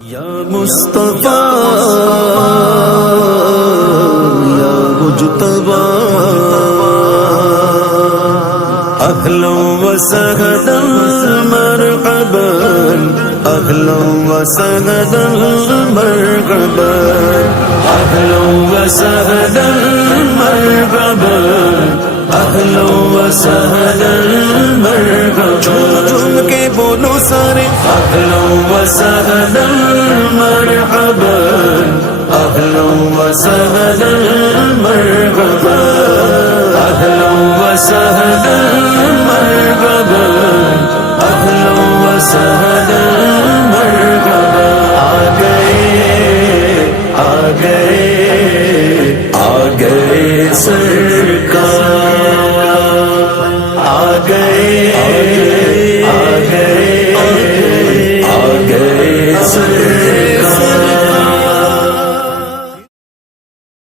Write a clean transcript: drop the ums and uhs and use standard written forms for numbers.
یا مصطفیٰ یا مجتبیٰ اہلا و سہلا مرحبا اہلا و سہلا مرحبا اہلا و سہلا مرحبا اہلا و سہلا مرحبا جھوم کے بولو سارے اہلا و سہلا مرحبا اہلا و سہلا مرحبا اہلا و سہلا مرحبا